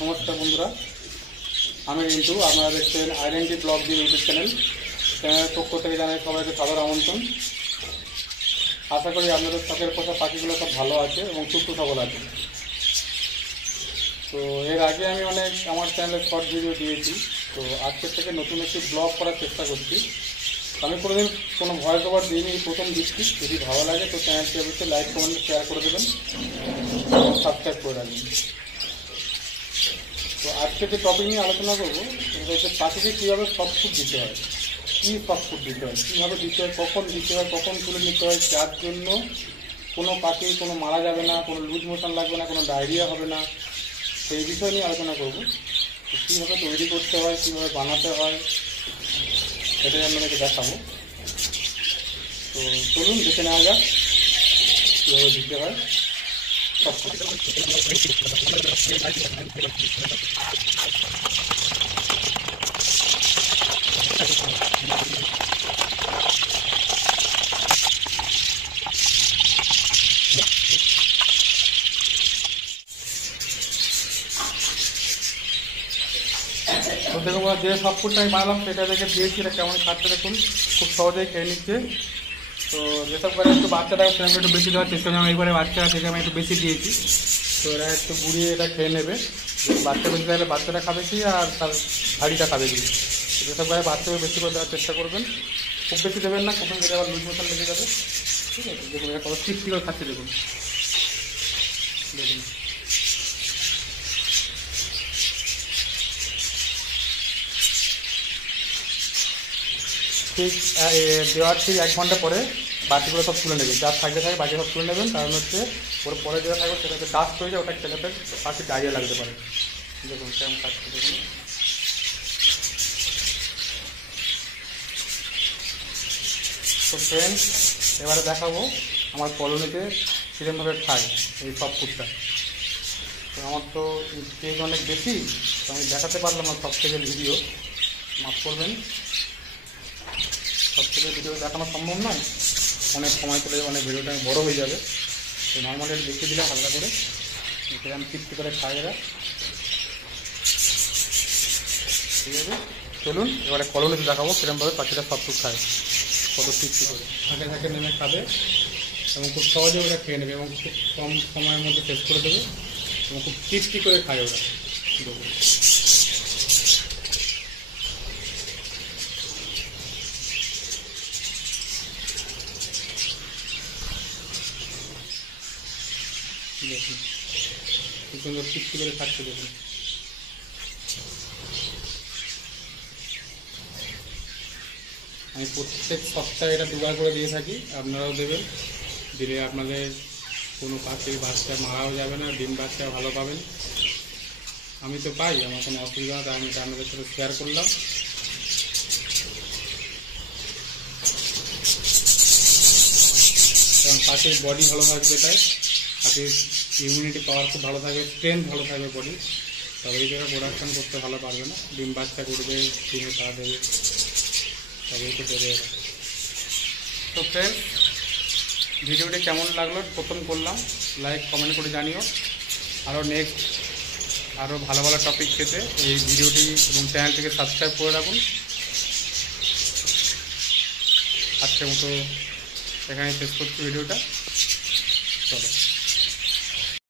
নমস্কার বন্ধুরা, আমি রিন্টু। আপনারা দেখছেন আইডেন্টি ব্লগ দিয়ে ইউটিউব চ্যানেলের পক্ষ থেকে জানাই সবাইকে সাদর আমন্ত্রণ। আশা করি আপনাদের শখের পোষা পাখিগুলো সব ভালো আছে এবং সুস্থ সবল আছে। তো এর আগে আমি অনেক আমার চ্যানেলে শর্ট ভিডিও দিয়েছি, তো আজকের থেকে নতুন একটি ব্লগ করার চেষ্টা করছি। আমি কোনোদিন কোনো ভয়েস ওভার দিইনি, প্রথম দিচ্ছি। যদি ভালো লাগে তো চ্যানেলটি অবশ্যই লাইক কমেন্ট শেয়ার করে দেবেন এবং সাবস্ক্রাইব করে রাখবেন। তো আজকে যে টপিক নিয়ে আলোচনা করবো সেটা হচ্ছে পাখিকে কীভাবে সফট ফুড দিতে হয়, কী সফট ফুড দিতে হয়, কীভাবে দিতে হয়, কখন দিতে হয়, কখন তুলে নিতে হয়, যার জন্য কোনো পাখি কোনো মারা যাবে না, কোনো লুজ মোশন লাগবে না, কোনো ডায়রিয়া হবে না, সেই বিষয় নিয়ে আলোচনা করবো। তো কীভাবে তৈরি করতে হয়, কীভাবে বানাতে হয়, সেটাই আপনাদেরকে দেখাবো। তো চলুন দেখে নেওয়া যাক কীভাবে দিতে হয় সফট ফুড। তো দেখুন, যে সফট ফুডটা আমি বানালাম সেটা দেখে দিয়েছি, এটা কেমন খাচ্ছে দেখুন, খুব সহজেই খেয়ে নিচ্ছে। তো যেসব করে একটু বাচ্চাটা সেরকম একটু বেশি দেওয়ার চেষ্টা করি, আমি একবারে বাচ্চা থেকে আমি একটু বেশি দিয়েছি। তো এরা একটু গুঁড়িয়ে এটা খেয়ে নেবে। বাচ্চা বেশি থাকলে বাচ্চাটা খাবে কি আর তার হাড়িটা খাবে কি। যেসব করে বাচ্চাকে বেশি করে দেওয়ার চেষ্টা করবেন, খুব বেশি দেবেন না, কখন দিলে আবার লুজ মোশন লেগে যাবে। ঠিক আছে, দেখুন এটা কত তৃপ্তি করে খাচ্ছে দেখুন দেখুন। ঠিক দেওয়ার ঠিক 1 ঘন্টা পরে বাটিগুলো সব তুলে নেবেন, যা থাকতে থাকে বাকি সব তুলে নেবেন। কারণ হচ্ছে ওর পরে যেটা থাকবে সেটা হচ্ছে ডাস্ট হয়ে যায়, ওটা খেলে পাখি ডায়রিয়া লাগতে পারে। দেখুন কেমন খাচ্ছে দেখুন। তো ফ্রেন্ডস, এবারে দেখাবো আমার কলোনিতে কীরকমভাবে খায় এই সব ফুডটা। তো আমার তো কেজ অনেক বেশি, তো আমি দেখাতে পারলাম না সব থেকে ভিডিও, মাফ করবেন। সব থেকে ভিডিও দেখানো সম্ভব নয়, অনেক সময় চলে যাবে, অনেক ভিডিওটা বড়ো হয়ে যাবে। তো নর্মালি একটু দেখিয়ে দিলে হালকা করে সেটা আমি তৃপ্তি করে খাই এরা। ঠিক আছে, চলুন এবারে কলোনিতে দেখাবো কিরমভাবে পাখিটা সব ফুড খায়, কত তৃপ্তি করে থাকে থাকে নেমে খাবে এবং খুব সহজে ওরা খেয়ে নেবে এবং খুব কম সময়ের মধ্যে শেষ করে দেবে এবং খুব তৃপ্তি করে খায় ওরা। দেখুন দেখুন খুব সুন্দর তৃপ্তি করে খাচ্ছে দেখুন। আমি প্রত্যেক সপ্তাহে এটা 2বার করে দিয়ে থাকি, আপনারাও দেবেন। দিলে আপনাদের কোনো পাখির বাচ্চা মারাও যাবে না, ডিম বাচ্চা ভালো পাবেন। আমি তো পাই, আমার কোনো অসুবিধা নেই, আমি এটা আপনাদের সাথে শেয়ার করলাম। কারণ পাখির বডি ভালো থাকবে, তাই পাখির ইমিউনিটি পাওয়ার খুব ভালো থাকবে, স্ট্রেংথ ভালো থাকবে বডি, তবে এই জায়গায় প্রোডাকশান করতে ভালো পারবে না, ডিম বাচ্চা করবে, ডিমে পা দেবে, তবেই তো দেবে এরা। তো ফ্রেন্ডস, ভিডিওটি কেমন লাগলো প্রথম করলাম, লাইক কমেন্ট করে জানিও। আরও ভালো ভালো টপিক পেতে এই ভিডিওটি এবং চ্যানেলটিকে সাবস্ক্রাইব করে রাখুন। আজকের মতো এখানে শেষ করছি ভিডিওটা।